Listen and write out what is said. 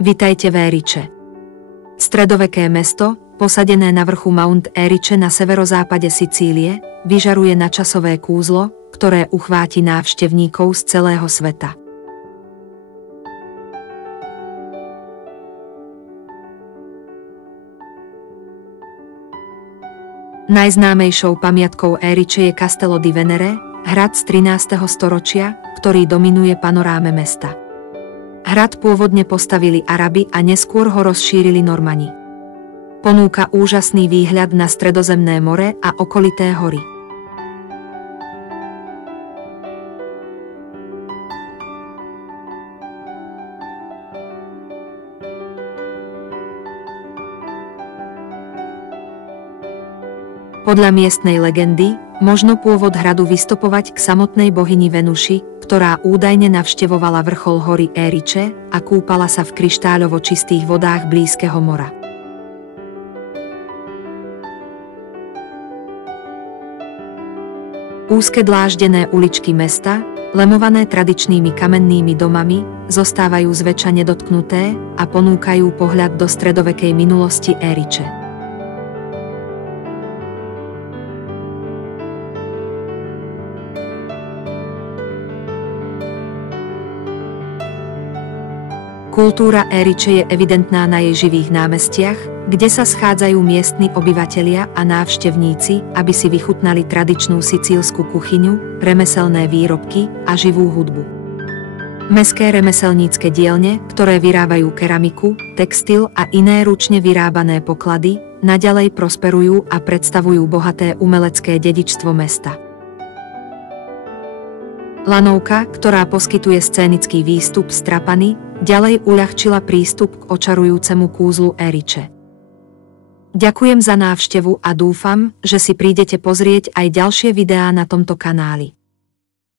Vitajte v Eriče. Stredoveké mesto, posadené na vrchu Mount Erice na severozápade Sicílie, vyžaruje nadčasové kúzlo, ktoré uchváti návštevníkov z celého sveta. Najznámejšou pamiatkou Erice je Castello di Venere, hrad z 13. storočia, ktorý dominuje panoráme mesta. Hrad pôvodne postavili Arabi a neskôr ho rozšírili Normani. Ponúka úžasný výhľad na Stredozemné more a okolité hory. Podľa miestnej legendy, možno pôvod hradu vystopovať k samotnej bohyni Venuši, ktorá údajne navštevovala vrchol hory Erice a kúpala sa v kryštáľovo čistých vodách blízkeho mora. Úzke dláždené uličky mesta, lemované tradičnými kamennými domami, zostávajú zväčša nedotknuté a ponúkajú pohľad do stredovekej minulosti Erice. Kultúra Erice je evidentná na jej živých námestiach, kde sa schádzajú miestni obyvatelia a návštevníci, aby si vychutnali tradičnú sicílsku kuchyňu, remeselné výrobky a živú hudbu. Mestské remeselnícke dielne, ktoré vyrábajú keramiku, textil a iné ručne vyrábané poklady, naďalej prosperujú a predstavujú bohaté umelecké dedičstvo mesta. Lanovka, ktorá poskytuje scénický výstup z Trapany, ďalej uľahčila prístup k očarujúcemu kúzlu Erice. Ďakujem za návštevu a dúfam, že si prídete pozrieť aj ďalšie videá na tomto kanáli.